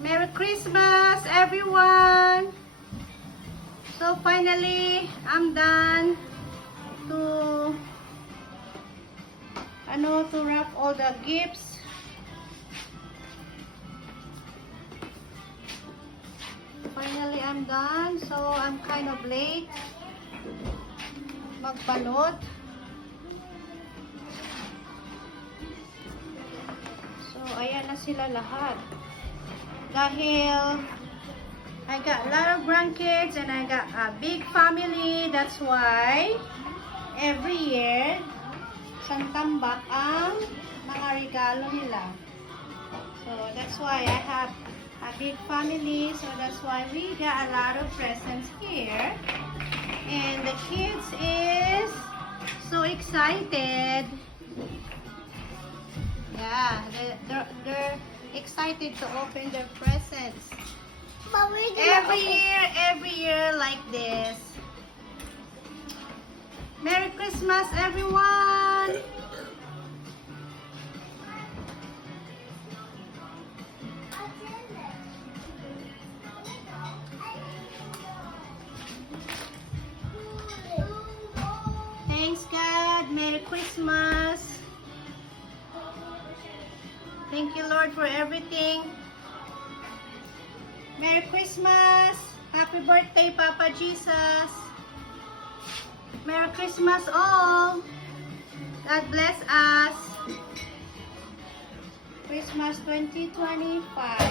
Merry Christmas, everyone! So finally, I'm done to wrap all the gifts. Finally, I'm done. So I'm kind of late magbalot. So ayan na sila lahat. Dahil I got a lot of grandkids and I got a big family. That's why every year isang tambak ang mga regalo nila. So that's why I have a big family. So that's why we got a lot of presents here. And the kids is so excited. Yeah, they're excited to open their presents. But we Every year like this. Merry Christmas, everyone! Thanks, God. Merry Christmas. Thank you, Lord, for everything. Merry Christmas. Happy birthday, Papa Jesus. Merry Christmas all. God bless us. Christmas 2025.